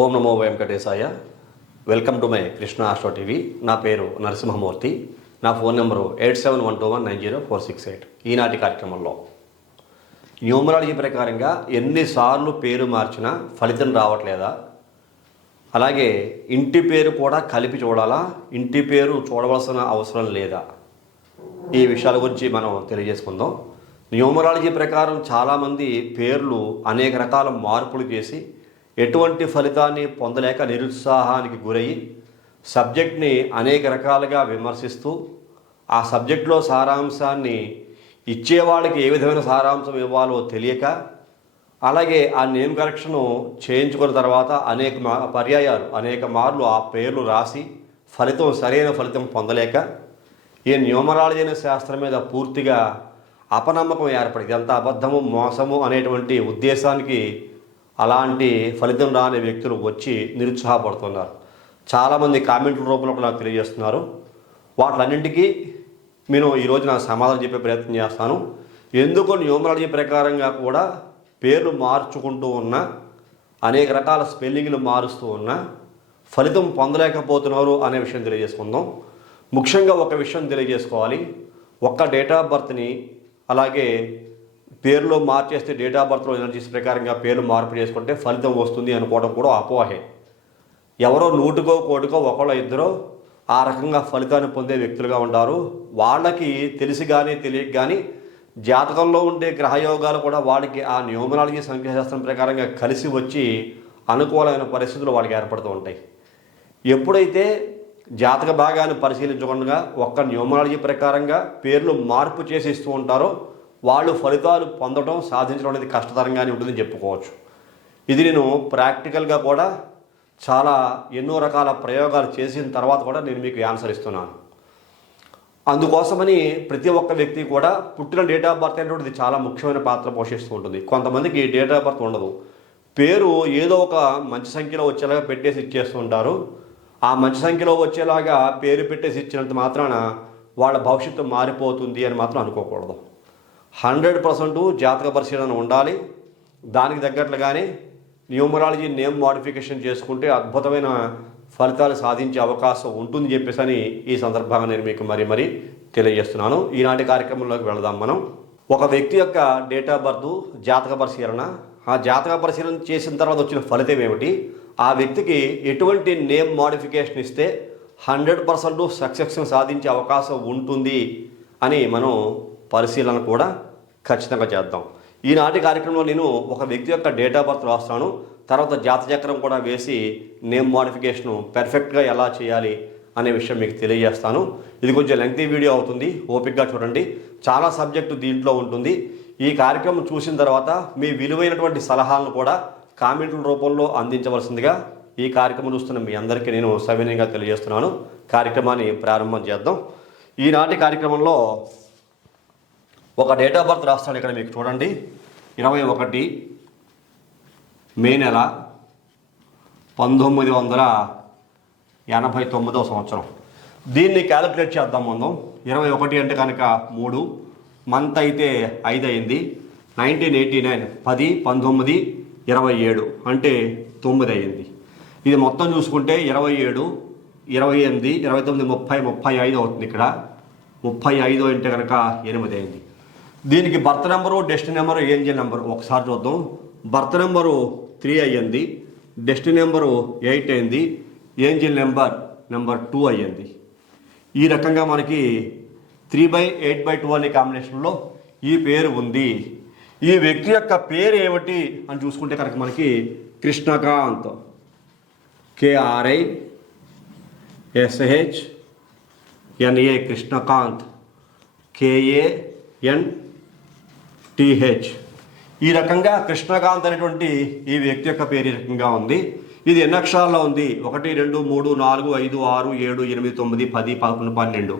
ఓం నమో వెంకటేశాయ. Welcome to my Krishna astro TV. నా పేరు నరసింహమూర్తి. నా ఫోన్ నెంబరు 8712190468. ఈనాటి కార్యక్రమంలో న్యూమరాలజీ ప్రకారంగా ఎన్నిసార్లు పేరు మార్చినా ఫలితం రావట్లేదా, అలాగే ఇంటి పేరు కూడా కలిపి చూడాలా, ఇంటి పేరు చూడవలసిన అవసరం లేదా, ఈ విషయాల గురించి మనం తెలియజేసుకుందాం. న్యూమరాలజీ ప్రకారం చాలామంది పేర్లు అనేక రకాల మార్పులు చేసి ఎటువంటి ఫలితాన్ని పొందలేక నిరుత్సాహానికి గురయ్యి సబ్జెక్ట్ని అనేక రకాలుగా విమర్శిస్తూ ఆ సబ్జెక్టులో సారాంశాన్ని ఇచ్చేవాళ్ళకి ఏ విధమైన సారాంశం ఇవ్వాలో తెలియక, అలాగే ఆ నేమ్ కరెక్షను చేయించుకున్న తర్వాత అనేక మార్లు ఆ పేర్లు రాసి సరైన ఫలితం పొందలేక ఈ న్యూమరాలజీ అనే శాస్త్రం మీద పూర్తిగా అపనమ్మకం ఏర్పడింది. ఎంత అబద్ధము మోసము అనేటువంటి ఉద్దేశానికి అలాంటి ఫలితం రాని వ్యక్తులు వచ్చి నిరుత్సాహపడుతున్నారు. చాలామంది కామెంట్ల రూపంలో నాకు తెలియజేస్తున్నారు. వాటిలన్నింటికీ నేను ఈరోజు నా సమాధానం చెప్పే ప్రయత్నం చేస్తాను. ఎందుకు న్యూమరాలజీ ప్రకారంగా కూడా పేర్లు మార్చుకుంటూ ఉన్నా, అనేక రకాల స్పెల్లింగ్లు మారుస్తూ ఉన్నా ఫలితం పొందలేకపోతున్నారు అనే విషయం తెలియజేసుకుందాం. ముఖ్యంగా ఒక విషయం తెలియజేసుకోవాలి. ఒక్క డేట్ ఆఫ్ బర్త్ని అలాగే పేర్లో మార్చేస్తే డేట్ ఆఫ్ బర్త్లో ఎనర్జీస్ ప్రకారంగా పేర్లు మార్పు చేసుకుంటే ఫలితం వస్తుంది అనుకోవడం కూడా అపోహే. ఎవరో నూటికో కోటికో ఒకళ్ళో ఇద్దరో ఆ రకంగా ఫలితాన్ని పొందే వ్యక్తులుగా ఉంటారు. వాళ్ళకి తెలిసి కానీ తెలియక కానీ జాతకంలో ఉండే గ్రహయోగాలు కూడా వాళ్ళకి ఆ న్యూమరాలజీ సంఖ్యాశాస్త్రం ప్రకారంగా కలిసి వచ్చి అనుకూలమైన పరిస్థితులు వాళ్ళకి ఏర్పడుతూ ఉంటాయి. ఎప్పుడైతే జాతక భాగాన్ని పరిశీలించకుండా ఒక్క న్యూమరాలజీ ప్రకారంగా పేర్లు మార్పు చేసి ఇస్తూ ఉంటారో వాళ్ళు ఫలితాలు పొందడం, సాధించడం అనేది కష్టతరంగానే ఉంటుందని చెప్పుకోవచ్చు. ఇది నేను ప్రాక్టికల్గా కూడా చాలా ఎన్నో రకాల ప్రయోగాలు చేసిన తర్వాత కూడా నేను మీకు ఆన్సర్ ఇస్తున్నాను. అందుకోసమని ప్రతి ఒక్క వ్యక్తి కూడా పుట్టిన డేట్ ఆఫ్ బర్త్ అనేటువంటిది చాలా ముఖ్యమైన పాత్ర పోషిస్తూ ఉంటుంది. కొంతమందికి డేట్ ఆఫ్ బర్త్ ఉండదు. పేరు ఏదో ఒక మంచి సంఖ్యలో వచ్చేలాగా పెట్టేసి ఇచ్చేస్తూ ఉంటారు. ఆ మంచి సంఖ్యలో వచ్చేలాగా పేరు పెట్టేసి ఇచ్చినంత మాత్రాన వాళ్ళ భవిష్యత్తు మారిపోతుంది అని మాత్రం అనుకోకూడదు. 100% జాతక పరిశీలన ఉండాలి. దానికి తగ్గట్లుగానే న్యూమరాలజీ నేమ్ మోడిఫికేషన్ చేసుకుంటే అద్భుతమైన ఫలితాలు సాధించే అవకాశం ఉంటుంది చెప్పేసి ఈ సందర్భంగా నేను మీకు మరీ తెలియజేస్తున్నాను. ఈనాటి కార్యక్రమంలోకి వెళదాం. మనం ఒక వ్యక్తి యొక్క డేట్ ఆఫ్ బర్త్, జాతక పరిశీలన, ఆ జాతక పరిశీలన చేసిన తర్వాత వచ్చిన ఫలితం ఏమిటి, ఆ వ్యక్తికి ఎటువంటి నేమ్ మోడిఫికేషన్ ఇస్తే 100% సక్సెస్ సాధించే అవకాశం ఉంటుంది అని మనం పరిశీలన కూడా ఖచ్చితంగా చేద్దాం. ఈనాటి కార్యక్రమంలో నేను ఒక వ్యక్తి యొక్క డేట్ ఆఫ్ బర్త్ రాస్తాను, తర్వాత జాతచక్రం కూడా వేసి నేమ్ మోడిఫికేషను పెర్ఫెక్ట్గా ఎలా చేయాలి అనే విషయం మీకు తెలియజేస్తాను. ఇది కొంచెం లెంగ్తీ వీడియో అవుతుంది, ఓపికగా చూడండి. చాలా సబ్జెక్టు దీంట్లో ఉంటుంది. ఈ కార్యక్రమం చూసిన తర్వాత మీ విలువైనటువంటి సలహాలను కూడా కామెంట్ల రూపంలో అందించవలసిందిగా ఈ కార్యక్రమం చూస్తున్న మీ అందరికీ నేను సవినయంగా తెలియజేస్తున్నాను. కార్యక్రమాన్ని ప్రారంభం చేద్దాం. ఈనాటి కార్యక్రమంలో ఒక డేట్ ఆఫ్ బర్త్ రాస్తాను. ఇక్కడ మీకు చూడండి, 21 మే నెల 1989 సంవత్సరం. దీన్ని క్యాలిక్యులేట్ చేద్దాం మనం. 21 అంటే కనుక 3, మంత్ అయితే 5 అయింది. 1989 10, 19, 27 అంటే 9 అయింది. ఇది మొత్తం చూసుకుంటే 27, 28, 29, 30, 35 అవుతుంది. ఇక్కడ 35 అంటే కనుక 8 అయింది. దీనికి birth number, destiny number, angel number ఒకసారి చూద్దాం. బర్త్ నెంబరు 3 అయ్యింది, డెస్టినీ నెంబరు 8 అయింది, ఏంజిల్ నెంబర్ 2 అయ్యింది. ఈ రకంగా మనకి 3/8/2 అనే కాంబినేషన్లో ఈ పేరు ఉంది. ఈ వ్యక్తి యొక్క పేరు ఏమిటి అని చూసుకుంటే కనుక మనకి కృష్ణకాంత్, KRISHNA కృష్ణకాంత్, KANTH. ఈ రకంగా కృష్ణకాంత్ అనేటువంటి ఈ వ్యక్తి యొక్క పేరు ఈ రకంగా ఉంది. ఇది ఎన్ని అక్షరాల్లో ఉంది? 1 2 3 4 5 6 7 8 9 10 11 12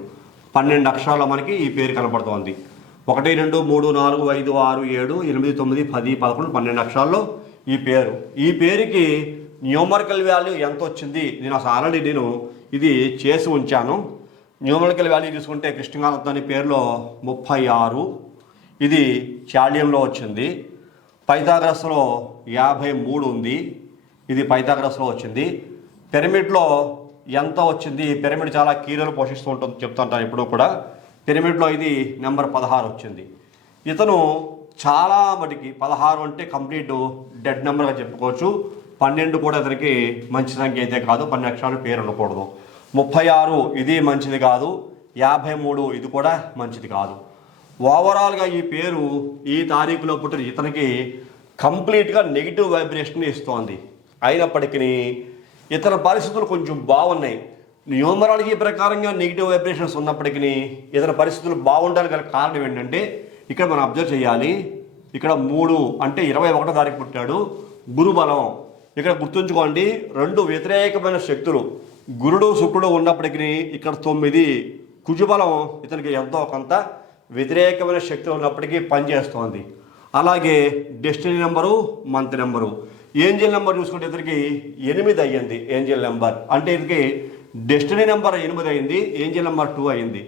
12 అక్షరాల్లో మనకి ఈ పేరు కనపడుతోంది. 1 2 3 4 5 6 7 8 9 10 11 12 అక్షరాల్లో ఈ పేరు. ఈ పేరుకి న్యూమరికల్ వాల్యూ ఎంత వచ్చింది నేను ఆల్రెడీ ఇది చేసి ఉంచాను. న్యూమరికల్ వాల్యూ చూసుకుంటే కృష్ణకాంత్ అనే పేరులో 36, ఇది చాల్యంలో వచ్చింది. పైథాగరస్లో 53 ఉంది, ఇది పైథాగరస్లో వచ్చింది. పిరమిడ్లో ఎంత వచ్చింది? పిరమిడ్ చాలా కీలలు పోషిస్తూ ఉంటుంది, చెప్తుంటాను ఇప్పుడు కూడా. పిరమిడ్లో ఇది నెంబర్ 16 వచ్చింది. ఇతను చాలా మటుకి 16 అంటే కంప్లీట్ డెడ్ నెంబర్గా చెప్పుకోవచ్చు. 12 కూడా ఇతనికి మంచి సంఖ్య అయితే కాదు, 12 అక్షరాలు పేరు ఉండకూడదు. 36 ఇది మంచిది కాదు. 53 ఇది కూడా మంచిది కాదు. ఓవరాల్గా ఈ పేరు ఈ తారీఖులో పుట్టిన ఇతనికి కంప్లీట్గా నెగిటివ్ వైబ్రేషన్ ఇస్తోంది. అయినప్పటికీ ఇతర పరిస్థితులు కొంచెం బాగున్నాయి. న్యూమరాలజీ ప్రకారంగా నెగిటివ్ వైబ్రేషన్స్ ఉన్నప్పటికీ ఇతర పరిస్థితులు బాగుండడానికి గల కారణం ఏంటంటే, ఇక్కడ మనం అబ్జర్వ్ చేయాలి. ఇక్కడ 3 అంటే 21వ తారీఖు పుట్టాడు. గురుబలం ఇక్కడ గుర్తుంచుకోండి, 2 వ్యతిరేకమైన శక్తులు గురుడు శుక్రుడు ఉన్నప్పటికీ ఇక్కడ 9 కుజుబలం ఇతనికి ఎంతో కొంత వ్యతిరేకమైన శక్తులు ఉన్నప్పటికీ పనిచేస్తోంది. అలాగే destiny number, month number, Angel number చూసుకుంటే ఇతనికి 8 అయ్యింది. ఏంజల్ నెంబర్ అంటే ఇతనికి డెస్టినీ నెంబర్ 8 అయింది, ఏంజల్ నెంబర్ 2 అయింది.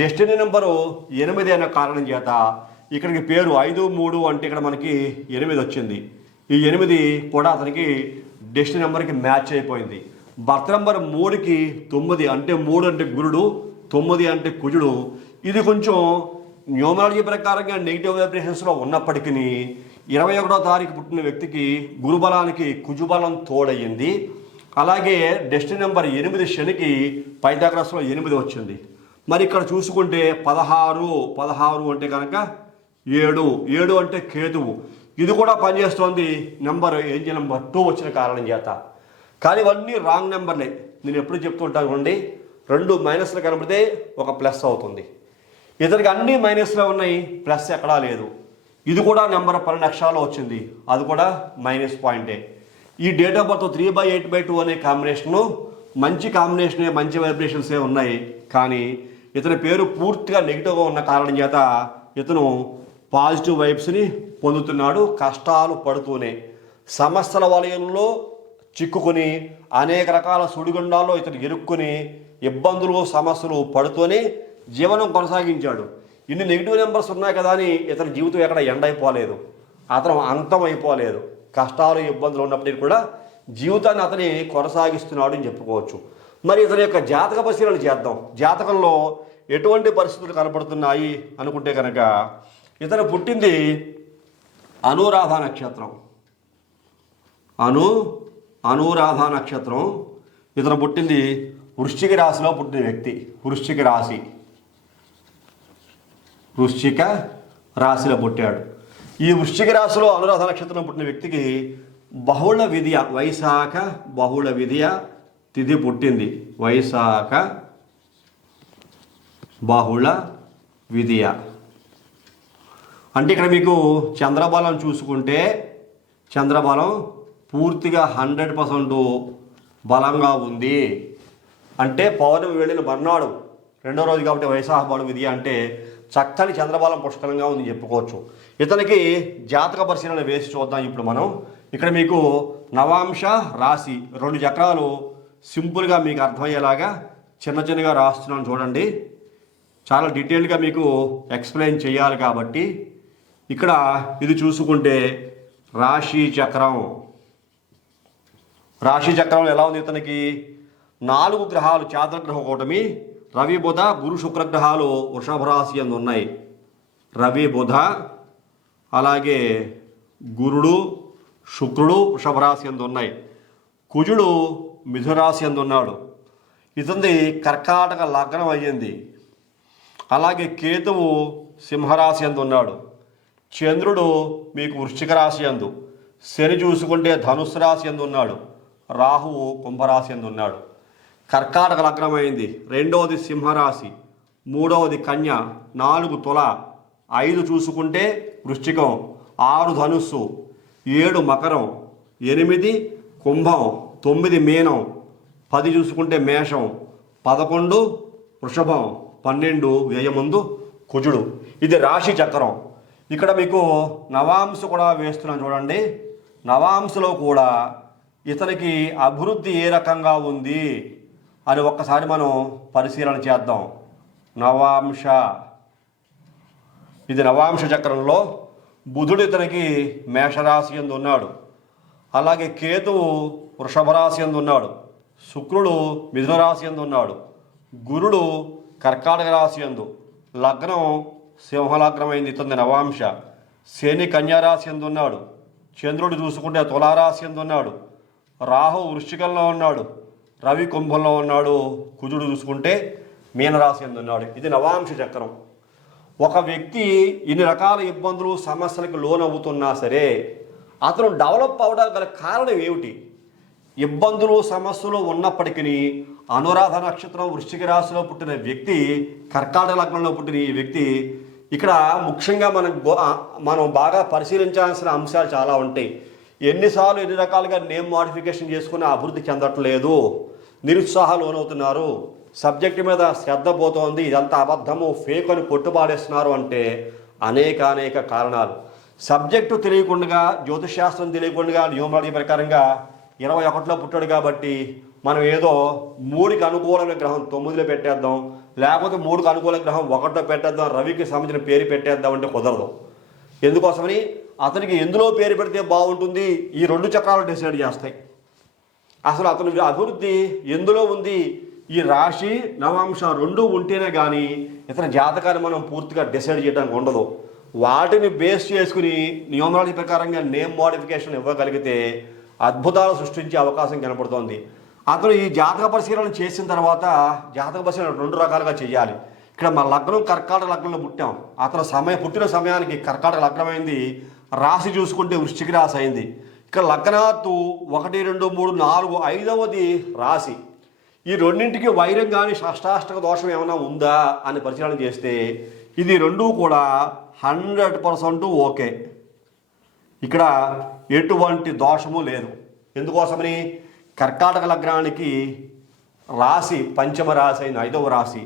డెస్టినీ నెంబరు 8 అయిన కారణం చేత ఇక్కడికి పేరు 5, 3 అంటే ఇక్కడ మనకి 8 వచ్చింది. ఈ 8 కూడా అతనికి డెస్టినీ నెంబర్కి మ్యాచ్ అయిపోయింది. బర్త్ నెంబర్ 3కి 9 అంటే 3 అంటే గురుడు, 9 అంటే కుజుడు. ఇది కొంచెం న్యూమరాలజీ ప్రకారంగా నెగిటివ్ వైబ్రేషన్స్లో ఉన్నప్పటికీ 21వ తారీఖు పుట్టిన వ్యక్తికి గురుబలానికి కుజుబలం తోడయ్యింది. అలాగే డెస్టినీ నెంబర్ 8 శనికి పైథాగరస్లో 8 వచ్చింది. మరి ఇక్కడ చూసుకుంటే 16 అంటే కనుక 7 అంటే కేతువు, ఇది కూడా పనిచేస్తోంది. నెంబర్ ఏంజల్ నెంబర్ 2 వచ్చిన కారణం చేత. కానీ ఇవన్నీ రాంగ్ నెంబర్లే. నేను ఎప్పుడు చెప్తూ ఉంటాను అండి, 2 మైనస్లు కనబడితే ఒక ప్లస్ అవుతుంది. ఇతనికి అన్ని మైనస్లో ఉన్నాయి, ప్లస్ ఎక్కడా లేదు. ఇది కూడా నెంబర్ 12 అక్షరాలు వచ్చింది, అది కూడా మైనస్ పాయింటే. ఈ డేట్ ఆఫ్ బర్త్ 3/8/2 అనే కాంబినేషను మంచి కాంబినేషనే, మంచి వైబ్రేషన్సే ఉన్నాయి. కానీ ఇతని పేరు పూర్తిగా నెగిటివ్గా ఉన్న కారణం చేత ఇతను పాజిటివ్ వైబ్స్ని పొందుతున్నాడు. కష్టాలు పడుతూనే సమస్యల వలయంలో చిక్కుకొని అనేక రకాల సుడిగుండాల్లో ఇతను ఇరుక్కుని ఇబ్బందులు సమస్యలు పడుతూనే జీవనం కొనసాగించాడు. ఇన్ని నెగిటివ్ నెంబర్స్ ఉన్నాయి కదా అని ఇతని జీవితం ఎక్కడ ఎండ్ అయిపోలేదు, అతను అంతం అయిపోలేదు. కష్టాలు ఇబ్బందులు ఉన్నప్పటికీ కూడా జీవితాన్ని అతని కొనసాగిస్తున్నాడు అని చెప్పుకోవచ్చు. మరి ఇతని యొక్క జాతక పరిశీలన చేద్దాం. జాతకంలో ఎటువంటి పరిస్థితులు కనపడుతున్నాయి అనుకుంటే కనుక, ఇతను పుట్టింది అనురాధ నక్షత్రం. అనురాధ నక్షత్రం. ఇతను పుట్టింది వృశ్చిక రాశిలో పుట్టిన వ్యక్తి. వృశ్చిక రాశిలో పుట్టాడు. ఈ వృశ్చిక రాశిలో అనురాధ నక్షత్రం పుట్టిన వ్యక్తికి బహుళ విద్య, వైశాఖ బహుళ విద్య తిథి పుట్టింది. వైశాఖ బహుళ విద్య అంటే ఇక్కడ మీకు చంద్రబలం చూసుకుంటే, చంద్రబలం పూర్తిగా 100% బలంగా ఉంది. అంటే పౌర్ణమి వెళ్ళిన మర్నాడు 2వ రోజు కాబట్టి వైశాఖ బహుళ విద్య అంటే చక్కని చంద్రబలం పుష్కలంగా ఉంది చెప్పుకోవచ్చు. ఇతనికి జాతక పరిశీలన వేసి చూద్దాం ఇప్పుడు మనం. ఇక్కడ మీకు నవాంశ రాశి 2 చక్రాలు సింపుల్గా మీకు అర్థమయ్యేలాగా చిన్నగా రాస్తున్నాను చూడండి. చాలా డీటెయిల్గా మీకు ఎక్స్ప్లెయిన్ చేయాలి కాబట్టి ఇక్కడ ఇది చూసుకుంటే రాశి చక్రం ఎలా ఉంది? ఇతనికి 4 గ్రహాలు చాతుర్గ్రహ కూటమి, రవి బుధ గురు శుక్ర గ్రహాలు వృషభ రాశి అందు ఉన్నాయి. రవి బుధ అలాగే గురుడు శుక్రుడు వృషభ రాశి అందు ఉన్నాయి. కుజుడు మిథున రాశి అందు ఉన్నాడు. ఇతనిది కర్కాటక లగ్నం అయ్యింది. అలాగే కేతువు సింహరాశి అందు ఉన్నాడు. చంద్రుడు మీకు వృశ్చిక రాశి అందు, శని చూసుకుంటే ధనుస్సు రాశి అందు ఉన్నాడు. రాహువు కుంభరాశి అందు ఉన్నాడు. కర్కాటక లగ్నం అయింది. 2వది సింహరాశి, 3వది కన్య, 4 తుల, 5 చూసుకుంటే వృశ్చికం, 6 ధనుస్సు, 7 మకరం, 8 కుంభం, 9 మీనం, 10 చూసుకుంటే మేషం, 11 వృషభం, 12 వ్యయముందు కుజుడు. ఇది రాశి చక్రం. ఇక్కడ మీకు నవాంశ కూడా వేస్తున్నాను చూడండి. నవాంశలో కూడా ఇతనికి అభివృద్ధి ఏ రకంగా ఉంది అని ఒక్కసారి మనం పరిశీలన చేద్దాం. నవాంశ, ఇది నవాంశ చక్రంలో బుధుడు ఇతనికి మేషరాశి యందు ఉన్నాడు. అలాగే కేతువు వృషభ రాశి యందు ఉన్నాడు, శుక్రుడు మిథున రాశి యందు ఉన్నాడు, గురుడు కర్కాటక రాశి యందు, లగ్నం సింహలగ్నమైంది 9 నవాంశ, శని కన్యారాశి యందు ఉన్నాడు, చంద్రుడు చూసుకుంటే తులారాశి యందు ఉన్నాడు, రాహు వృశ్చికంలో ఉన్నాడు, రవి కుంభంలో ఉన్నాడు, కుజుడు చూసుకుంటే మీనరాశి యందు ఉన్నాడు. ఇది నవాంశ చక్రం. ఒక వ్యక్తి ఇన్ని రకాల ఇబ్బందులు సమస్యలకు లోనవుతున్నా సరే అతను డెవలప్ అవడానికి గల కారణం ఏమిటి? ఇబ్బందులు సమస్యలు ఉన్నప్పటికీ అనురాధ నక్షత్రం వృశ్చిక రాశిలో పుట్టిన వ్యక్తి, కర్కాటక లగ్నంలో పుట్టిన ఈ వ్యక్తి ఇక్కడ ముఖ్యంగా మనం బాగా పరిశీలించాల్సిన అంశాలు చాలా ఉంటాయి. ఎన్నిసార్లు ఎన్ని రకాలుగా నేమ్ మోడిఫికేషన్ చేసుకుని అభివృద్ధి చెందట్లేదు, నిరుత్సాహాలు లోనవుతున్నారు, సబ్జెక్టు మీద శ్రద్ధ పోతోంది, ఇదంతా అబద్ధము ఫేక్ అని కొట్టుపాడేస్తున్నారు అంటే అనేక కారణాలు. సబ్జెక్టు తెలియకుండా, జ్యోతిషశాస్త్రం తెలియకుండా, న్యూమరాలజీ ప్రకారంగా 21లో పుట్టాడు కాబట్టి మనం ఏదో 3కి అనుకూలమైన గ్రహం 9లో పెట్టేద్దాం, లేకపోతే 3కి అనుకూల గ్రహం 1లో పెట్టేద్దాం, రవికి సంబంధించిన పేరు పెట్టేద్దాం అంటే కుదరదు. ఎందుకోసమని అతనికి ఎందులో పేరు పెడితే బాగుంటుంది ఈ 2 చక్రాలు డిసైడ్ చేస్తాయి. అసలు అతని అభివృద్ధి ఎందులో ఉంది, ఈ రాశి నవాంశ 2 ఉంటేనే కానీ ఇతర జాతకాన్ని మనం పూర్తిగా డిసైడ్ చేయడానికి ఉండదు. వాటిని బేస్ చేసుకుని న్యూమరాలజీ ప్రకారంగా నేమ్ మోడిఫికేషన్ ఇవ్వగలిగితే అద్భుతాలు సృష్టించే అవకాశం కనపడుతోంది. అతను ఈ జాతక పరిశీలన చేసిన తర్వాత జాతక పరిశీలన 2 రకాలుగా చేయాలి. ఇక్కడ మన లగ్నం కర్కాటక లగ్నంలో పుట్టాం, అతను పుట్టిన సమయానికి కర్కాటక లగ్నమైంది, రాశి చూసుకుంటే వృశ్చిక రాశి అయింది. ఇక్కడ లగ్నాత్తు 1, 2, 3, 4 5వది రాశి. ఈ రెండింటికి వైరం కానీ షష్టాష్టక దోషం ఏమైనా ఉందా అని పరిశీలన చేస్తే ఇది 2 కూడా 100% ఓకే. ఇక్కడ ఎటువంటి దోషము లేదు. ఎందుకోసమని కర్కాటక లగ్నానికి రాశి పంచమ రాశి అయిన 5వ రాశి,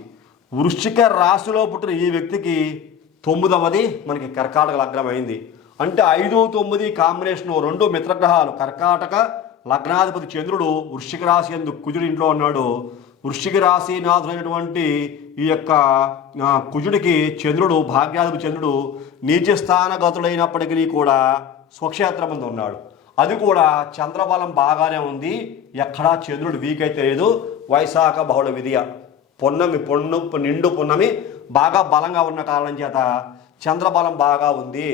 వృశ్చిక రాశిలో పుట్టిన ఈ వ్యక్తికి 9వది మనకి కర్కాటక లగ్నం అయింది. అంటే 5, 9 కాంబినేషన్ 2 మిత్రగ్రహాలు. కర్కాటక లగ్నాధిపతి చంద్రుడు వృశ్చిక రాశి యందు కుజుడు ఇంట్లో ఉన్నాడు. వృశ్చిక రాశి నాథుడైనటువంటి ఈ యొక్క కుజుడికి చంద్రుడు, భాగ్యాధిపతి చంద్రుడు నీచస్థానగతుడైనప్పటికీ కూడా స్వక్షేత్రం మీద ఉన్నాడు. అది కూడా చంద్రబలం బాగానే ఉంది, ఎక్కడా చంద్రుడు వీక్ అయితే లేదు. వైశాఖ బహుళ విధియ నిండు పున్నమి బాగా బలంగా ఉన్న కారణం చేత చంద్రబలం బాగా ఉంది.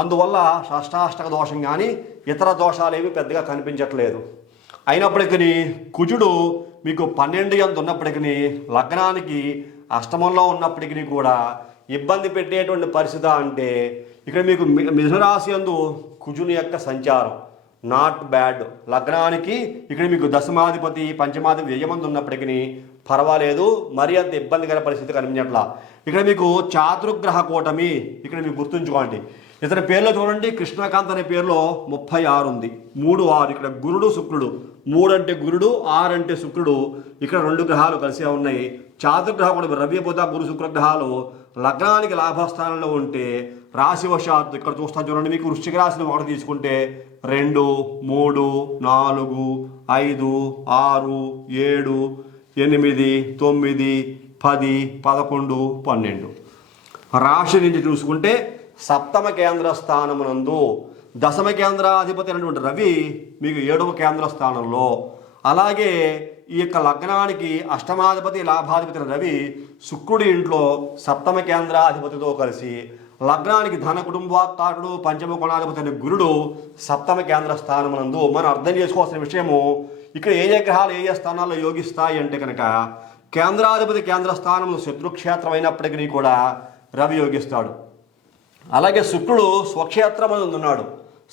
అందువల్ల షష్టాష్టక దోషం కానీ ఇతర దోషాలు ఏవి పెద్దగా కనిపించట్లేదు. అయినప్పటికీ కుజుడు మీకు 12 యందు ఉన్నప్పటికీ లగ్నానికి అష్టమంలో ఉన్నప్పటికీ కూడా ఇబ్బంది పెట్టేటువంటి పరిస్థితి అంటే ఇక్కడ మీకు మిథునరాశి యందు కుజుని యొక్క సంచారం నాట్ బ్యాడ్. లగ్నానికి ఇక్కడ మీకు దశమాధిపతి పంచమాధిపతి వ్యయమందు ఉన్నప్పటికీ పర్వాలేదు, మరీ అంత ఇబ్బందికర పరిస్థితి కనిపించట్లా. ఇక్కడ మీకు చాతుర్గ్రహ కూటమి ఇక్కడ మీకు గుర్తుంచుకోండి. ఇతని పేర్లో చూడండి, కృష్ణకాంత్ అనే పేరులో 36 ఉంది, 3, 6. ఇక్కడ గురుడు శుక్రుడు, 3 అంటే గురుడు, 6 అంటే శుక్రుడు. ఇక్కడ 2 గ్రహాలు కలిసే ఉన్నాయి. చాతుర్గ్రహ కూడా రవి బుధ గురు శుక్ర గ్రహాలు లగ్నానికి లాభస్థానంలో ఉంటే రాశివశాత్తు ఇక్కడ చూస్తాను చూడండి, మీకు వృశ్చిక రాశిని 1 తీసుకుంటే 2, 3, 4, 5, 6, 7, 8, 9, 10, 11, 12. రాశి నుంచి చూసుకుంటే సప్తమ కేంద్ర స్థానమునందు దశమ కేంద్రాధిపతి అయినటువంటి రవి మీకు 7వ కేంద్ర స్థానంలో, అలాగే ఈ యొక్క లగ్నానికి అష్టమాధిపతి లాభాధిపతి రవి శుక్రుడి ఇంట్లో సప్తమ కేంద్రాధిపతితో కలిసి లగ్నానికి ధన కుటుంబాకారుడు పంచమ కోణాధిపతి అయిన గురుడు సప్తమ కేంద్ర స్థానమునందు. మనం అర్థం చేసుకోవాల్సిన విషయము ఇక్కడ ఏ గ్రహాలు ఏ స్థానాల్లో యోగిస్తాయి అంటే కనుక కేంద్రాధిపతి కేంద్ర స్థానంలో శత్రుక్షేత్రం అయినప్పటికీ కూడా రవి యోగిస్తాడు. అలాగే శుక్రుడు స్వక్షేత్రమునందు ఉన్నాడు,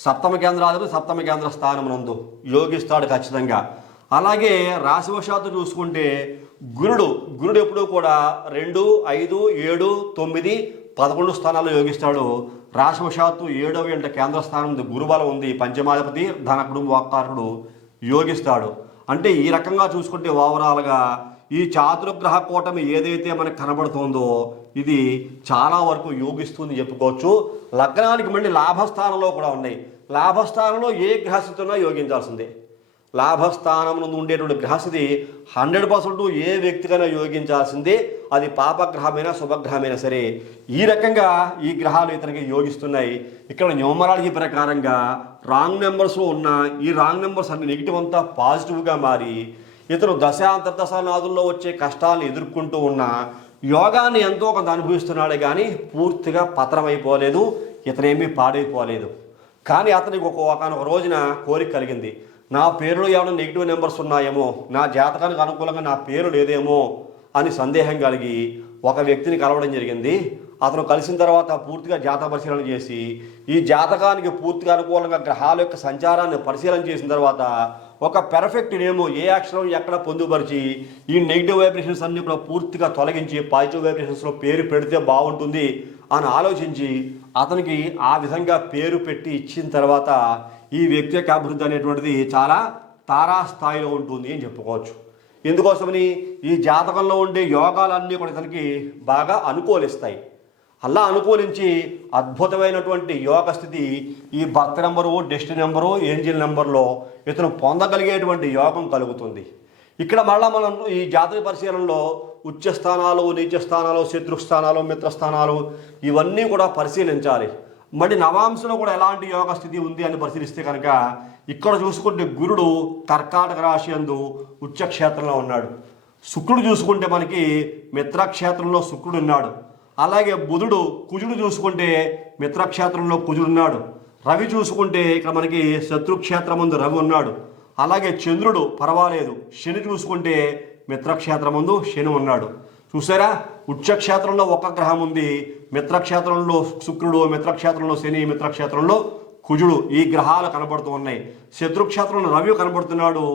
సప్తమ కేంద్రాధిపతి సప్తమ కేంద్ర స్థానమునందు యోగిస్తాడు ఖచ్చితంగా. అలాగే రాశివశాత్తు చూసుకుంటే గురుడు ఎప్పుడూ కూడా 2, 5, 7, 9, 11 స్థానాల్లో యోగిస్తాడు. రాశివశాత్తు 7వ ఇంట కేంద్ర స్థానం గురుబలం ఉంది, పంచమాధిపతి ధన కుటుంబకారుడు యోగిస్తాడు. అంటే ఈ రకంగా చూసుకుంటే ఓవరాల్గా ఈ చాతుర్గ్రహ కూటమి ఏదైతే మనకు కనబడుతుందో ఇది చాలా వరకు యోగిస్తుంది చెప్పుకోవచ్చు. లగ్నానికి మళ్ళీ లాభస్థానంలో కూడా ఉన్నాయి. లాభస్థానంలో ఏ గ్రహస్థితి ఉన్నా యోగించాల్సిందే. లాభస్థానం నుండి ఉండేటువంటి గ్రహస్థితి 100% ఏ వ్యక్తికైనా యోగించాల్సిందే, అది పాపగ్రహమైనా శుభగ్రహమైనా సరే. ఈ రకంగా ఈ గ్రహాలు ఇతనికి యోగిస్తున్నాయి. ఇక్కడ న్యూమరాలజీ ప్రకారంగా రాంగ్ నెంబర్స్లో ఉన్న ఈ రాంగ్ నెంబర్స్ అన్ని నెగిటివ్ అంతా పాజిటివ్గా మారి ఇతను దశాంతర్దశానాదుల్లో వచ్చే కష్టాలను ఎదుర్కొంటూ ఉన్న యోగాన్ని ఎంతో కొంత అనుభవిస్తున్నాడే కానీ పూర్తిగా పతనమైపోలేదు, ఇతనేమీ పాడైపోలేదు. కానీ అతనికి ఒకనొక రోజున కోరిక కలిగింది, నా పేరులో ఏమైనా నెగిటివ్ నెంబర్స్ ఉన్నాయేమో, నా జాతకానికి అనుకూలంగా నా పేరు లేదేమో అని సందేహం కలిగి ఒక వ్యక్తిని కలవడం జరిగింది. అతను కలిసిన తర్వాత పూర్తిగా జాతక పరిశీలన చేసి ఈ జాతకానికి పూర్తిగా అనుకూలంగా గ్రహాల యొక్క సంచారాన్ని పరిశీలన చేసిన తర్వాత ఒక పెర్ఫెక్ట్ నేము ఏ అక్షరం ఎక్కడ పొందుపరిచి ఈ నెగిటివ్ వైబ్రేషన్స్ అన్ని కూడా పూర్తిగా తొలగించి పాజిటివ్ వైబ్రేషన్స్లో పేరు పెడితే బాగుంటుంది అని ఆలోచించి అతనికి ఆ విధంగా పేరు పెట్టి ఇచ్చిన తర్వాత ఈ వ్యక్తి యొక్క అభివృద్ధి అనేటువంటిది చాలా తారాస్థాయిలో ఉంటుంది అని చెప్పుకోవచ్చు. ఎందుకోసమని ఈ జాతకంలో ఉండే యోగాలన్నీ కూడా ఇతనికి బాగా అనుకూలిస్తాయి. అలా అనుకూలించి అద్భుతమైనటువంటి యోగ స్థితి ఈ birth number, destiny number, angel నెంబర్లో ఇతను పొందగలిగేటువంటి యోగం కలుగుతుంది. ఇక్కడ మళ్ళీ మనం ఈ జాతక పరిశీలనలో ఉచ్చ స్థానాలు, నీచ స్థానాలు, శత్రు స్థానాలు, మిత్రస్థానాలు ఇవన్నీ కూడా పరిశీలించాలి. మరి నవాంశలో కూడా ఎలాంటి యోగ స్థితి ఉంది అని పరిశీలిస్తే కనుక ఇక్కడ చూసుకుంటే గురుడు కర్కాటక రాశి యందు ఉచ్చక్షేత్రంలో ఉన్నాడు. శుక్రుడు చూసుకుంటే మనకి మిత్రక్షేత్రంలో శుక్రుడు ఉన్నాడు. అలాగే బుధుడు కుజుడు చూసుకుంటే మిత్రక్షేత్రంలో కుజుడు ఉన్నాడు. రవి చూసుకుంటే ఇక్కడ మనకి శత్రుక్షేత్రం ముందు రవి ఉన్నాడు. అలాగే చంద్రుడు పర్వాలేదు. శని చూసుకుంటే మిత్రక్షేత్రం ముందు శని ఉన్నాడు. చూసారా, ఉచ్చక్షేత్రంలో ఒక గ్రహం ఉంది, మిత్రక్షేత్రంలో శుక్రుడు, మిత్రక్షేత్రంలో శని, మిత్రక్షేత్రంలో కుజుడు, ఈ గ్రహాలు కనబడుతూ ఉన్నాయి. శత్రుక్షేత్రంలో రవి కనబడుతున్నాడు.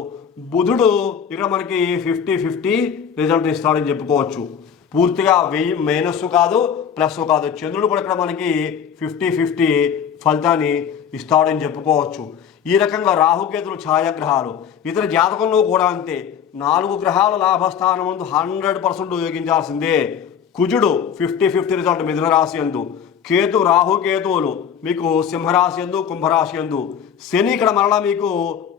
బుధుడు ఇక్కడ మనకి 50-50 రిజల్ట్ ఇస్తాడని చెప్పుకోవచ్చు. పూర్తిగా మైనస్ కాదు, ప్లస్ కాదు. చంద్రుడు కూడా ఇక్కడ మనకి 50-50 ఫలితాన్ని ఇస్తాడని చెప్పుకోవచ్చు. ఈ రకంగా రాహుకేతులు ఛాయాగ్రహాలు. ఇతర జాతకంలో కూడా అంతే. 4 గ్రహాల లాభస్థానం ముందు 100% ఉపయోగించాల్సిందే. కుజుడు 50-50 రిజల్ట్ మిథున రాశి యందు, కేతు రాహుకేతువులు మీకు సింహరాశి యందు, కుంభరాశి యందు. శని ఇక్కడ మరలా మీకు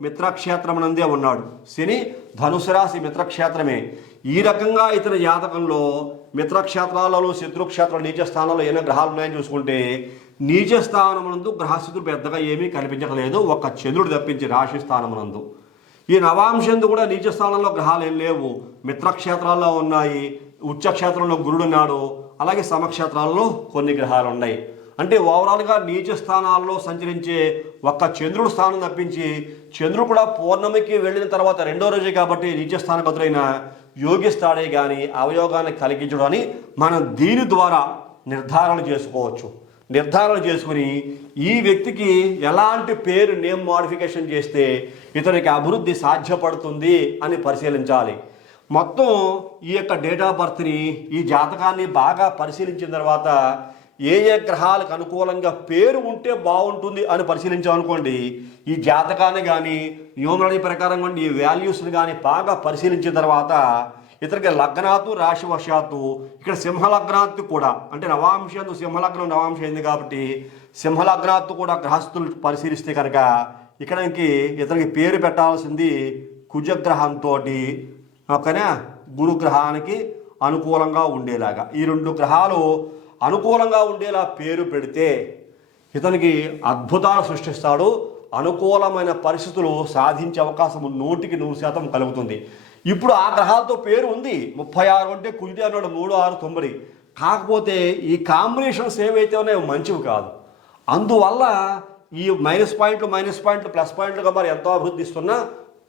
మిత్రక్షేత్రం నందే ఉన్నాడు. శని ధనుసు రాశి మిత్రక్షేత్రమే. ఈ రకంగా ఇతర జాతకంలో మిత్రక్షేత్రాలలో, శత్రుక్షేత్రాలు, నీచ స్థానాల్లో ఏమైనా గ్రహాలు ఉన్నాయని చూసుకుంటే నీచ స్థానమునందు గ్రహస్థితులు పెద్దగా ఏమీ కనిపించట్లేదు, ఒక్క చంద్రుడు తప్పించి రాశి స్థానమునందు. ఈ నవాంశందు కూడా నీచ స్థానంలో గ్రహాలు ఏం లేవు, మిత్రక్షేత్రాల్లో ఉన్నాయి. ఉచ్చక్షేత్రంలో గురుడు ఉన్నాడు. అలాగే సమక్షేత్రాల్లో కొన్ని గ్రహాలు ఉన్నాయి. అంటే ఓవరాల్గా నీచ స్థానాల్లో సంచరించే ఒక్క చంద్రుడు స్థానం తప్పించి, చంద్రుడు కూడా పౌర్ణమికి వెళ్ళిన తర్వాత 2వ రోజే కాబట్టి నీచ స్థానగతులైన యోగిస్తాడే కానీ అవయోగాన్ని కలిగించడం అని మనం దీని ద్వారా నిర్ధారణ చేసుకోవచ్చు. నిర్ధారణ చేసుకుని ఈ వ్యక్తికి ఎలాంటి పేరు నేమ్ మోడిఫికేషన్ చేస్తే ఇతనికి అభివృద్ధి సాధ్యపడుతుంది అని పరిశీలించాలి. మొత్తం ఈ యొక్క డేట్ ఆఫ్ బర్త్ని, ఈ జాతకాన్ని బాగా పరిశీలించిన తర్వాత ఏ ఏ గ్రహాలకు అనుకూలంగా పేరు ఉంటే బాగుంటుంది అని పరిశీలించామనుకోండి, ఈ జాతకాన్ని కానీ న్యూమరాలజీ ప్రకారం కానీ ఈ వాల్యూస్ని కానీ బాగా పరిశీలించిన తర్వాత ఇతనికి లగ్నాత్తు, రాశి వశాత్తు ఇక్కడ సింహలగ్నాత్తు కూడా, అంటే నవాంశందు సింహలగ్నం నవాంశం అయింది కాబట్టి సింహలగ్నాత్తు కూడా గ్రహస్థులు పరిశీలిస్తే కనుక ఇక్కడికి ఇతనికి పేరు పెట్టాల్సింది కుజగ్రహంతో ఓకేనా, గురుగ్రహానికి అనుకూలంగా ఉండేలాగా ఈ 2 గ్రహాలు అనుకూలంగా ఉండేలా పేరు పెడితే ఇతనికి అద్భుతాలు సృష్టిస్తాడు. అనుకూలమైన పరిస్థితులు సాధించే అవకాశం 100% కలుగుతుంది. ఇప్పుడు ఆ గ్రహాలతో పేరు ఉంది. 36 అంటే కుజుడు అన్నాడు, 3, 6, 9. కాకపోతే ఈ కాంబినేషన్స్ ఏవైతే ఉన్నాయో మంచివి కాదు. అందువల్ల ఈ మైనస్ పాయింట్లు ప్లస్ పాయింట్లుగా మరి ఎంతో అభివృద్ధి ఇస్తున్నా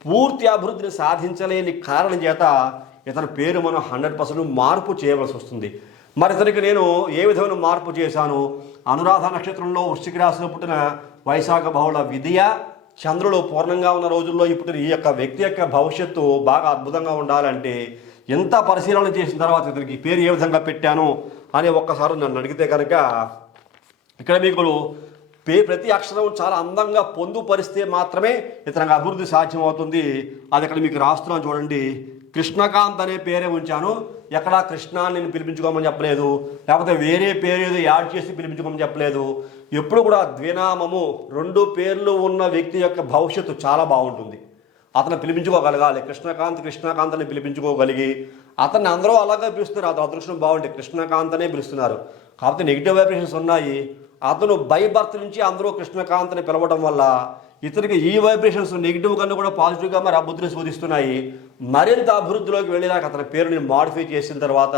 పూర్తి అభివృద్ధిని సాధించలేని కారణం చేత ఇతని పేరు మనం 100% మార్పు చేయవలసి వస్తుంది. మరి ఇతనికి నేను ఏ విధమైన మార్పు చేశాను? అనురాధ నక్షత్రంలో వృశ్చిక రాశిలో పుట్టిన వైశాఖ బహుళ విద్య, చంద్రుడు పూర్ణంగా ఉన్న రోజుల్లో ఇప్పుడు ఈ యొక్క వ్యక్తి యొక్క భవిష్యత్తు బాగా అద్భుతంగా ఉండాలంటే ఎంత పరిశీలన చేసిన తర్వాత ఇతనికి పేరు ఏ విధంగా పెట్టాను అని ఒక్కసారి నన్ను అడిగితే కనుక ఇక్కడ మీకు ప్రతి అక్షరం చాలా అందంగా పొందుపరిస్తే మాత్రమే ఇతనికి అభివృద్ధి సాధ్యమవుతుంది. అది ఇక్కడ మీకు రాస్తున్నాను చూడండి. కృష్ణకాంత్ అనే పేరే ఉంచాను. ఎక్కడా కృష్ణాన్ని నేను పిలిపించుకోమని చెప్పలేదు, లేకపోతే వేరే పేరు ఏదో యాడ్ చేసి పిలిపించుకోమని చెప్పలేదు. ఎప్పుడు కూడా ద్వినామము 2 పేర్లు ఉన్న వ్యక్తి యొక్క భవిష్యత్తు చాలా బాగుంటుంది. అతను పిలిపించుకోగలగాలి. కృష్ణకాంత్ అని పిలిపించుకోగలిగి అతన్ని అందరూ అలాగే పిలుస్తున్నారు. అతను అదృష్టం బాగుంటే కృష్ణకాంత్ అనే పిలుస్తున్నారు. కాకపోతే నెగిటివ్ వైబ్రేషన్స్ ఉన్నాయి. అతను బై బర్త్ నుంచి అందరూ కృష్ణకాంత్ని పిలవడం వల్ల ఇతనికి ఈ వైబ్రేషన్స్ నెగిటివ్ కన్నా కూడా పాజిటివ్గా మరి అభివృద్ధిని శోధిస్తున్నాయి. మరింత అభివృద్ధిలోకి వెళ్ళేలాగా అతని పేరుని మాడిఫై చేసిన తర్వాత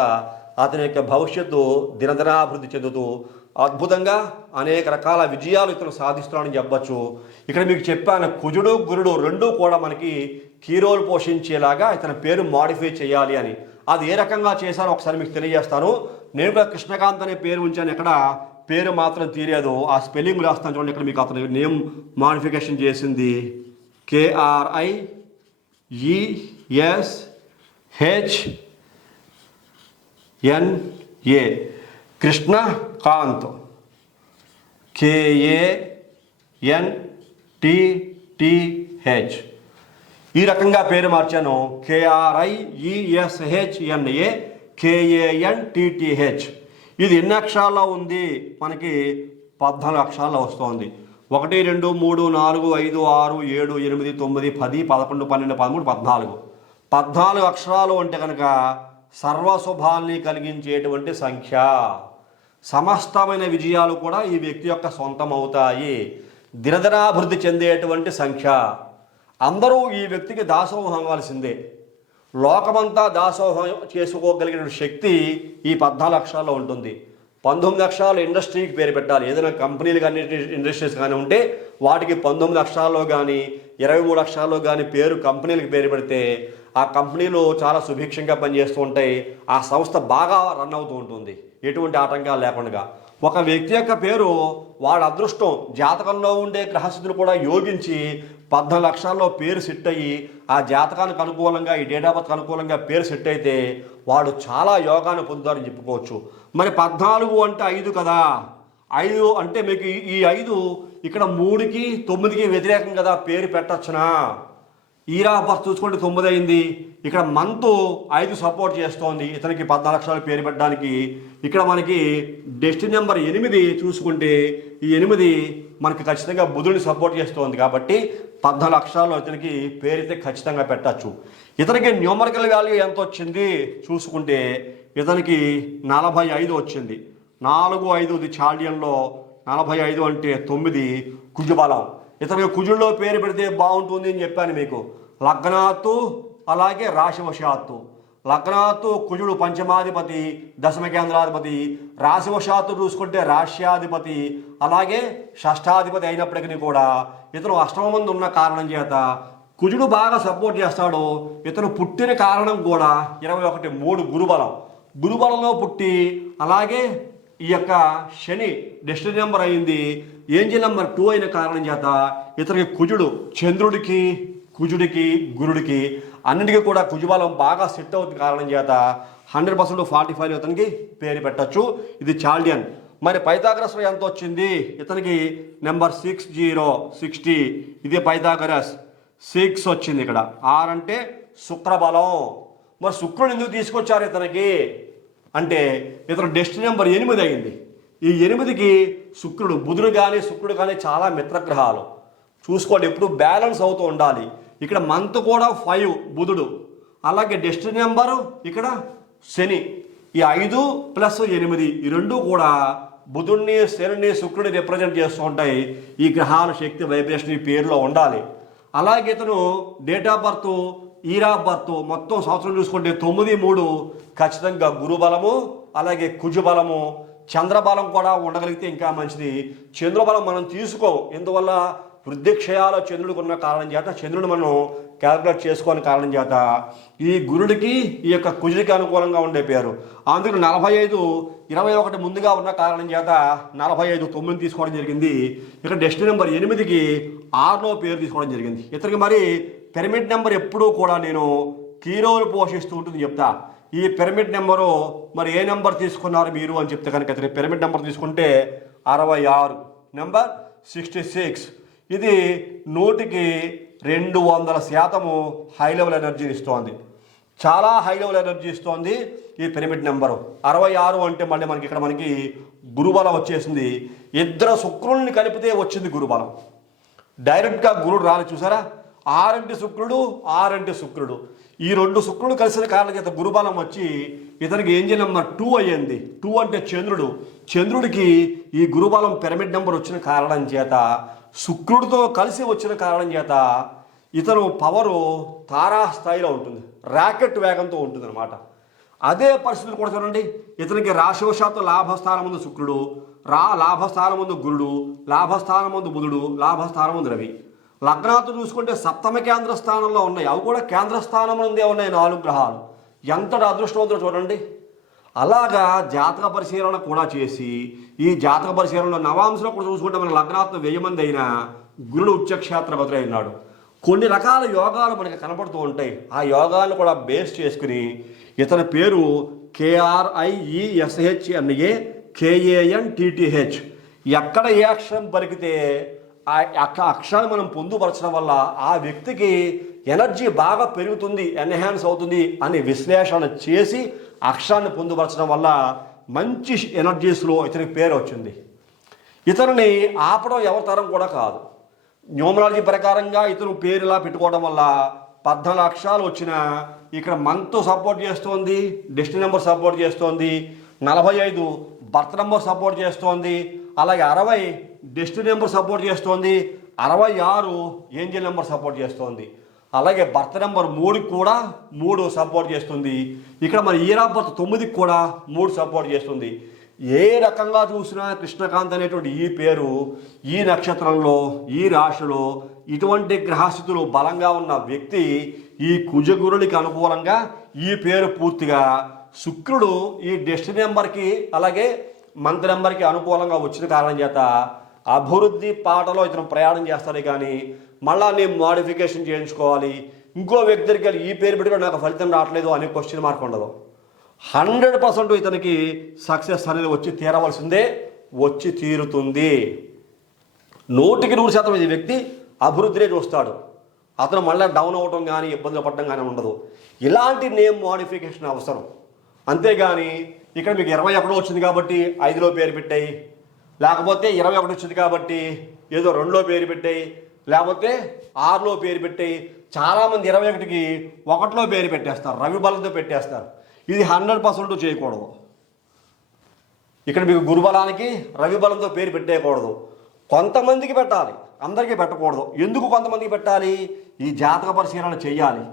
అతని యొక్క భవిష్యత్తు దినదినాభివృద్ధి చెందుతూ అద్భుతంగా అనేక రకాల విజయాలు ఇతను సాధిస్తున్నాడని చెప్పచ్చు. ఇక్కడ మీకు చెప్పాను, కుజుడు గురుడు రెండూ కూడా మనకి కీ రోల్ పోషించేలాగా ఇతని పేరు మాడిఫై చేయాలి అని. అది ఏ రకంగా చేశారో ఒకసారి మీకు తెలియజేస్తాను. నేను కూడా కృష్ణకాంత్ అనే పేరు ఉంచాను, ఎక్కడ పేరు మాత్రం తీరేదు. ఆ స్పెల్లింగ్ రాస్తాను చూడండి. ఇక్కడ మీకు అతని నేమ్ మాడిఫికేషన్ చేసింది KRIESHNA కృష్ణకాంత్, KANTTH ఈ రకంగా పేరు మార్చాను. KRIESHNA KANTTH. ఇది ఎన్ని అక్షరాల్లో ఉంది? మనకి 14 అక్షరాల్లో వస్తుంది. 1 2 3 4 5 6 7 8 9 10 11 12 13 14 14 అక్షరాలు అంటే కనుక సర్వశుభాల్ని కలిగించేటువంటి సంఖ్య. సమస్తమైన విజయాలు కూడా ఈ వ్యక్తి యొక్క సొంతం అవుతాయి. దినదినాభివృద్ధి చెందేటువంటి సంఖ్య. అందరూ ఈ వ్యక్తికి దాసోహం అవ్వాల్సిందే. లోకమంతా దాసోహం చేసుకోగలిగిన శక్తి ఈ 14 అక్షరాల్లో ఉంటుంది. 19 అక్షరాలు ఇండస్ట్రీకి పేరు పెట్టాలి. ఏదైనా కంపెనీలు కానీ ఇండస్ట్రీస్ కానీ ఉంటే వాటికి 19 అక్షరాల్లో కానీ 23 అక్షరాల్లో కానీ పేరు కంపెనీలకు పేరు పెడితే ఆ కంపెనీలు చాలా సుభిక్షంగా పనిచేస్తూ ఉంటాయి. ఆ సంస్థ బాగా రన్ అవుతూ ఉంటుంది, ఎటువంటి ఆటంకాలు లేకుండా. ఒక వ్యక్తి యొక్క పేరు వాడి అదృష్టం, జాతకంలో ఉండే గ్రహస్థితులు కూడా యోగించి 14 అక్షరాల్లో పేరు సెట్ అయ్యి ఆ జాతకానికి అనుకూలంగా, ఈ డేట్ ఆఫ్ బర్త్కి అనుకూలంగా పేరు సెట్ అయితే వాడు చాలా యోగాన్ని పొందుతారని చెప్పుకోవచ్చు. మరి 14 అంటే 5 కదా. 5 అంటే మీకు ఈ 5 ఇక్కడ 3కి 9కి వ్యతిరేకం కదా, పేరు పెట్టచ్చునా? ఈరా బర్త్ చూసుకోండి 9 అయింది. ఇక్కడ మంత్ 5 సపోర్ట్ చేస్తోంది ఇతనికి 14 అక్షరాలు పేరు పెట్టడానికి. ఇక్కడ మనకి డెస్టినీ నెంబర్ 8 చూసుకుంటే ఈ 8 మనకి ఖచ్చితంగా బుధుడిని సపోర్ట్ చేస్తోంది కాబట్టి 14 అక్షరాలు ఇతనికి పేరైతే ఖచ్చితంగా పెట్టచ్చు. ఇతనికి న్యూమరికల్ వాల్యూ ఎంత వచ్చింది చూసుకుంటే ఇతనికి 45 వచ్చింది. 4 5 చాల్డియన్లో 45 అంటే 9 కుజబలం. ఇతనికి కుజుల్లో పేరు పెడితే బాగుంటుంది అని చెప్పాను మీకు. లగ్నాత్తు అలాగే రాశివశాత్తు. లగ్నాత్తు కుజుడు పంచమాధిపతి, దశమ కేంద్రాధిపతి. రాశివశాత్తు చూసుకుంటే రాష్ట్రాధిపతి అలాగే షష్ఠాధిపతి అయినప్పటికీ కూడా ఇతను అష్టమ మంది ఉన్న కారణం చేత కుజుడు బాగా సపోర్ట్ చేస్తాడు. ఇతను పుట్టిన కారణం కూడా 21 గురుబలం. గురుబలంలో పుట్టి అలాగే ఈ యొక్క శని డెస్టినీ నెంబర్ అయింది, ఏంజిల్ నెంబర్ 2 అయిన కారణం చేత ఇతనికి కుజుడు చంద్రుడికి, కుజుడికి, గురుడికి అన్నిటికీ కూడా కుజబలం బాగా సెట్ అవుతుంది కారణం చేత 100% 45 ఇతనికి పేరు పెట్టచ్చు. ఇది చాల్డియన్. మరి పైథాగరస్ ఎంత వచ్చింది? ఇతనికి నెంబర్ 60 ఇదే పైథాగరస్ 6 వచ్చింది. ఇక్కడ 6 అంటే శుక్రబలం. మరి శుక్రుడు ఎందుకు తీసుకొచ్చారు ఇతనికి అంటే ఇతను డెస్టినీ నెంబర్ 8 అయింది. ఈ 8కి శుక్రుడు, బుధుడు కానీ శుక్రుడు కానీ చాలా మిత్రగ్రహాలు. చూసుకోండి, ఎప్పుడు బ్యాలెన్స్ అవుతూ ఉండాలి. ఇక్కడ మంత్ కూడా 5 బుధుడు, అలాగే డెస్టినీ నెంబరు ఇక్కడ శని. ఈ 5 + 8 ఈ రెండూ కూడా బుధుడిని, శనిని, శుక్రుడిని రిప్రజెంట్ చేస్తూ ఉంటాయి. ఈ గ్రహాల శక్తి వైబ్రేషన్ ఈ పేరులో ఉండాలి. అలాగే ఇతను date of birth, year of birth మొత్తం సంవత్సరం చూసుకుంటే 9 3 ఖచ్చితంగా గురుబలము అలాగే కుజబలము, చంద్రబలం కూడా ఉండగలిగితే ఇంకా మంచిది. చంద్రబలం మనం తీసుకోం, ఎందువల్ల వృద్ధిక్షయాలు చంద్రుడికి ఉన్న కారణం చేత చంద్రుడిని మనం క్యాలిక్యులేట్ చేసుకోని కారణం చేత ఈ గురుడికి ఈ యొక్క కుజుడికి అనుకూలంగా ఉండే పేరు. అందుకు 45 21 ముందుగా ఉన్న కారణం చేత 45 9 తీసుకోవడం జరిగింది. ఇక్కడ డెస్టినీ నెంబర్ 8కి 6లో పేరు తీసుకోవడం జరిగింది. ఇతనికి మరి పిరమిడ్ నెంబర్ ఎప్పుడూ కూడా నేను కీరోలు పోషిస్తూ ఉంటుంది చెప్తా. ఈ పిరమిడ్ నెంబరు మరి ఏ నెంబర్ తీసుకున్నారు మీరు అని చెప్తే కనుక ఇతని పిరమిడ్ నెంబర్ తీసుకుంటే 66 నెంబర్ 66. ఇది 100కి 200% హై లెవెల్ ఎనర్జీని ఇస్తోంది. చాలా హై లెవెల్ ఎనర్జీ ఇస్తోంది ఈ పిరమిడ్ నెంబరు. 66 అంటే మళ్ళీ మనకి ఇక్కడ మనకి గురుబలం వచ్చేసింది. ఇద్దరు శుక్రుల్ని కలిపితే వచ్చింది గురుబలం. డైరెక్ట్గా గురుడు రాని చూసారా. ఆరంటి శుక్రుడు ఈ రెండు శుక్రుడు కలిసిన కారణం చేత గురుబలం వచ్చి ఇతనికి ఏంజిల్ నెంబర్ 2 అయ్యింది. 2 అంటే చంద్రుడికి ఈ గురుబలం పిరమిడ్ నెంబర్ వచ్చిన కారణం చేత, శుక్రుడితో కలిసి వచ్చిన కారణం చేత ఇతను పవరు తారాస్థాయిలో ఉంటుంది, రాకెట్ వేగంతో ఉంటుంది అనమాట. అదే పరిస్థితులు కూడా చూడండి, ఇతనికి రాశివశాత్తు లాభస్థానం ముందు శుక్రుడు, లాభస్థానం ముందు గురుడు, లాభస్థానం ముందు బుధుడు, లాభస్థానం ముందు రవి. లగ్నాలు చూసుకుంటే సప్తమ కేంద్ర స్థానంలో ఉన్నాయి, అవి కూడా కేంద్ర స్థానం నుండే ఉన్నాయి 4 గ్రహాలు. ఎంతటి అదృష్టవంతులు చూడండి. అలాగా జాతక పరిశీలన కూడా చేసి, ఈ జాతక పరిశీలనలో నవాంశలో కూడా చూసుకుంటే మన లగ్నాత్మ 1000 మంది అయినా గురుడు ఉచ్చక్షేత్ర బదులైనాడు. కొన్ని రకాల యోగాలు మనకి కనపడుతూ ఉంటాయి. ఆ యోగాలను కూడా బేస్ చేసుకుని ఇతని పేరు KRIESHNA KANTTH. ఎక్కడ ఏ అక్షరం పలికితే ఆ అక్షరాన్ని మనం పొందుపరచడం వల్ల ఆ వ్యక్తికి ఎనర్జీ బాగా పెరుగుతుంది, ఎన్హాన్స్ అవుతుంది అని విశ్లేషణ చేసి అక్షరాన్ని పొందుపరచడం వల్ల మంచి ఎనర్జీస్లో ఇతనికి పేరు వచ్చింది. ఇతరుని ఆపడం ఎవరి తరం కూడా కాదు. న్యూమరాలజీ ప్రకారంగా ఇతను పేరు ఇలా పెట్టుకోవడం వల్ల 14 అక్షరాలు వచ్చిన ఇక్కడ మంత్ సపోర్ట్ చేస్తోంది, డెస్టినీ నెంబర్ సపోర్ట్ చేస్తోంది, 45 బర్త్ నెంబర్ సపోర్ట్ చేస్తోంది, అలాగే 60 డెస్టినీ నెంబర్ సపోర్ట్ చేస్తోంది, 66 ఏంజల్ నెంబర్ సపోర్ట్ చేస్తోంది, అలాగే బర్త్ నెంబర్ 3కి కూడా 3 సపోర్ట్ చేస్తుంది. ఇక్కడ మరి ఇయర్ ఆఫ్ బర్త్ 9కి కూడా 3 సపోర్ట్ చేస్తుంది. ఏ రకంగా చూసినా కృష్ణకాంత్ అనేటువంటి ఈ పేరు ఈ నక్షత్రంలో ఈ రాశిలో ఇటువంటి గ్రహస్థితులు బలంగా ఉన్న వ్యక్తి ఈ కుజగురుడికి అనుకూలంగా ఈ పేరు పూర్తిగా శుక్రుడు ఈ డెస్టినీ నెంబర్కి అలాగే మంత్ నెంబర్కి అనుకూలంగా వచ్చిన కారణం చేత అభివృద్ధి పాటలో ఇతను ప్రయాణం చేస్తాడు. కానీ మళ్ళా నేను మోడిఫికేషన్ చేయించుకోవాలి, ఇంకో వ్యక్తి దగ్గరికి వెళ్ళి ఈ పేరు పెట్టుకుని నాకు ఫలితం రావట్లేదు అనే క్వశ్చన్ మార్క్ ఉండదు. 100% ఇతనికి సక్సెస్ అనేది వచ్చి తీరవలసిందే, వచ్చి తీరుతుంది. 100% ఈ వ్యక్తి అభివృద్ధినే చూస్తాడు. అతను మళ్ళీ డౌన్ అవ్వటం కానీ ఇబ్బందులు పడటం కానీ ఉండదు. ఇలాంటి నేమ్ మోడిఫికేషన్ అవసరం. అంతేగాని ఇక్కడ మీకు 21 వచ్చింది కాబట్టి 5లో పేరు పెట్టాయి, లేకపోతే 21 వచ్చింది కాబట్టి ఏదో 2లో పేరు పెట్టాయి, లేకపోతే 6లో పేరు పెట్టాయి. చాలామంది 21కి 1లో పేరు పెట్టేస్తారు, రవి బలంతో పెట్టేస్తారు. ఇది 100% చేయకూడదు. ఇక్కడ మీకు గురుబలానికి రవి బలంతో పేరు పెట్టేయకూడదు. కొంతమందికి పెట్టాలి, అందరికీ పెట్టకూడదు. ఎందుకు కొంతమందికి పెట్టాలి? ఈ జాతక పరిశీలన చేయాలి.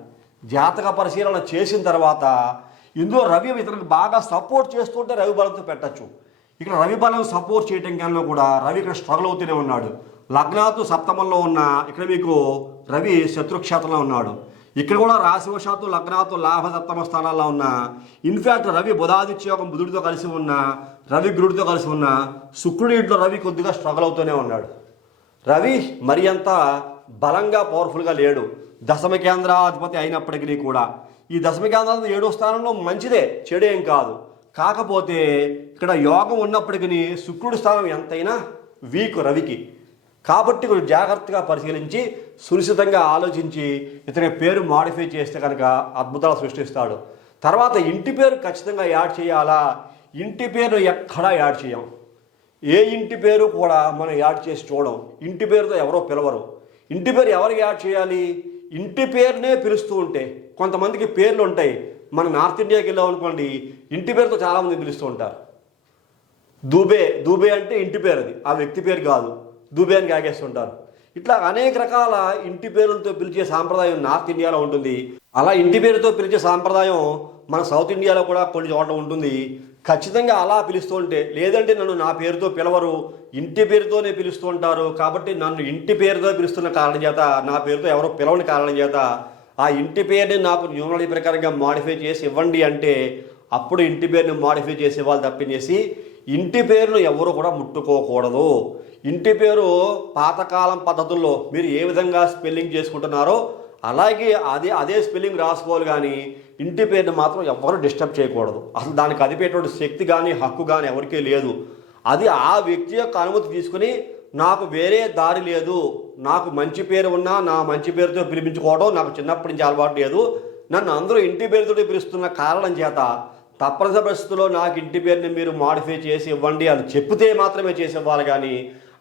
జాతక పరిశీలన చేసిన తర్వాత ఇందులో రవి ఇతనికి బాగా సపోర్ట్ చేస్తుంటే రవి బలంతో పెట్టచ్చు. ఇక్కడ రవి బలం సపోర్ట్ చేయటం కన్నా కూడా రవి ఇక్కడ స్ట్రగుల్ అవుతూనే ఉన్నాడు. లగ్నాతు సప్తమంలో ఉన్న ఇక్కడ మీకు రవి శత్రుక్షేత్రంలో ఉన్నాడు. ఇక్కడ కూడా రాశివశాత్తు లగ్నాతు లాభ సప్తమ స్థానాల్లో ఉన్న, ఇన్ఫ్యాక్ట్ రవి బుధాదిత్యోగం బుధుడితో కలిసి ఉన్న, రవి గురుడితో కలిసి ఉన్న, శుక్రుడి ఇంట్లో రవి కొద్దిగా స్ట్రగుల్ అవుతూనే ఉన్నాడు. రవి మరి అంత బలంగా పవర్ఫుల్గా లేడు. దశమ కేంద్రాధిపతి అయినప్పటికీ కూడా ఈ దశమ కేంద్రాధిపతి 7వ స్థానంలో మంచిదే, చెడేం కాదు. కాకపోతే ఇక్కడ యోగం ఉన్నప్పటికీ శుక్రుడి స్థానం ఎంతైనా వీక్ రవికి. కాబట్టి కొంచెం జాగ్రత్తగా పరిశీలించి సునిశ్చితంగా ఆలోచించి ఇతని పేరు మాడిఫై చేస్తే కనుక అద్భుతాలు సృష్టిస్తాడు. తర్వాత ఇంటి పేరు ఖచ్చితంగా యాడ్ చేయాలా? ఇంటి పేరు ఎక్కడా యాడ్ చేయం. ఏ ఇంటి పేరు కూడా మనం యాడ్ చేసి చూడం. ఇంటి పేరుతో ఎవరో పిలవరు. ఇంటి పేరు ఎవరికి యాడ్ చేయాలి? ఇంటి పేరునే పిలుస్తూ ఉంటే కొంతమందికి పేర్లు ఉంటాయి. మన నార్త్ ఇండియాకి వెళ్ళాం అనుకోండి, ఇంటి పేరుతో చాలామంది పిలుస్తూ ఉంటారు. దూబే అంటే ఇంటి పేరు, అది ఆ వ్యక్తి పేరు కాదు, దూబే అని కాగేస్తుంటారు. ఇట్లా అనేక రకాల ఇంటి పేరులతో పిలిచే సాంప్రదాయం నార్త్ ఇండియాలో ఉంటుంది. అలా ఇంటి పేరుతో పిలిచే సాంప్రదాయం మన సౌత్ ఇండియాలో కూడా కొన్ని చోట్ల ఉంటుంది. ఖచ్చితంగా అలా పిలుస్తూ ఉంటే, లేదంటే నన్ను నా పేరుతో పిలవరు, ఇంటి పేరుతోనే పిలుస్తూ ఉంటారు, కాబట్టి నన్ను ఇంటి పేరుతో పిలుస్తున్న కారణం చేత, నా పేరుతో ఎవరో పిలవని కారణం చేత ఆ ఇంటి పేరుని నాకు న్యూమరాలజీ ప్రకారంగా మాడిఫై చేసి ఇవ్వండి అంటే అప్పుడు ఇంటి పేరుని మాడిఫై చేసి ఇవ్వాలి తప్పించేసి ఇంటి పేరును ఎవరు కూడా ముట్టుకోకూడదు. ఇంటి పేరు పాతకాలం పద్ధతుల్లో మీరు ఏ విధంగా స్పెల్లింగ్ చేసుకుంటున్నారో అలాగే అదే స్పెల్లింగ్ రాసుకోవాలి. కానీ ఇంటి పేరుని మాత్రం ఎవరు డిస్టర్బ్ చేయకూడదు. అసలు దానికి అదిపేటువంటి శక్తి కానీ హక్కు కానీ ఎవరికీ లేదు. అది ఆ వ్యక్తి యొక్క అనుమతి తీసుకుని నాకు వేరే దారి లేదు, నాకు మంచి పేరు ఉన్నా నా మంచి పేరుతో పిలిపించుకోవడం నాకు చిన్నప్పటి నుంచి అలవాటు లేదు, నన్ను అందరూ ఇంటి పేరుతో పిలుస్తున్న కారణం చేత తప్పనిసరి పరిస్థితుల్లో నాకు ఇంటి పేరుని మీరు మాడిఫై చేసి ఇవ్వండి అని చెప్తే మాత్రమే చేసి ఇవ్వాలి. కానీ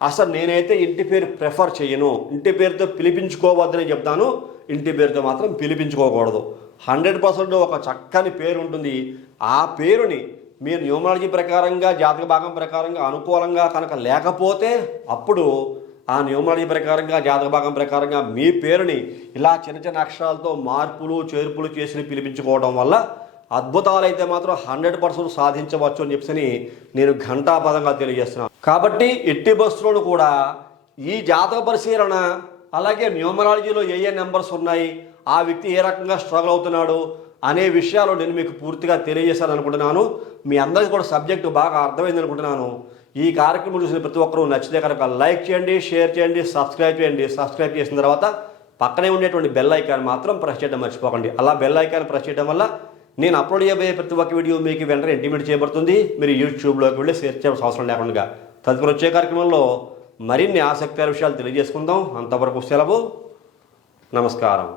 అసలు నేనైతే ఇంటి పేరు ప్రిఫర్ చేయను, ఇంటి పేరుతో పిలిపించుకోవద్దని చెప్తాను. ఇంటి పేరుతో మాత్రం పిలిపించుకోకూడదు. 100% ఒక చక్కని పేరు ఉంటుంది. ఆ పేరుని మీరు న్యూమరాలజీ ప్రకారంగా జాతక భాగం ప్రకారంగా అనుకూలంగా కనుక లేకపోతే అప్పుడు ఆ న్యూమరాలజీ ప్రకారంగా జాతక భాగం ప్రకారంగా మీ పేరుని ఇలా చిన్న చిన్న అక్షరాలతో మార్పులు చేర్పులు చేసి పిలిపించుకోవడం వల్ల అద్భుతాలైతే మాత్రం 100% సాధించవచ్చు అని చెప్పి నేను ఘంటాపదంగా తెలియజేస్తున్నాను. కాబట్టి ఎట్టి బస్సులను కూడా ఈ జాతక పరిశీలన అలాగే న్యూమరాలజీలో ఏ నెంబర్స్ ఉన్నాయి, ఆ వ్యక్తి ఏ రకంగా స్ట్రగుల్ అవుతున్నాడు అనే విషయాలు నేను మీకు పూర్తిగా తెలియజేశాను అనుకుంటున్నాను. మీ అందరికీ కూడా సబ్జెక్టు బాగా అర్థమైంది అనుకుంటున్నాను. ఈ కార్యక్రమం చూసిన ప్రతి ఒక్కరూ నచ్చితే కనుక లైక్ చేయండి, షేర్ చేయండి, సబ్స్క్రైబ్ చేయండి. సబ్స్క్రైబ్ చేసిన తర్వాత పక్కనే ఉండేటువంటి బెల్ ఐకాన్ మాత్రం ప్రెస్ చేయడం మర్చిపోకండి. అలా బెల్ ఐకాన్ ప్రెస్ చేయడం వల్ల నేను అప్లోడ్ చేయబోయే ప్రతి ఒక్క వీడియో మీకు వెంటనే ఇంటిమేట్ చేయబడుతుంది. మీరు యూట్యూబ్లోకి వెళ్ళి షేర్ చేయాల్సిన అవసరం లేకుండా తదుపరి వచ్చే కార్యక్రమంలో మరిన్ని ఆసక్తికర విషయాలు తెలియజేసుకుందాం. అంతవరకు సెలవు. నమస్కారం.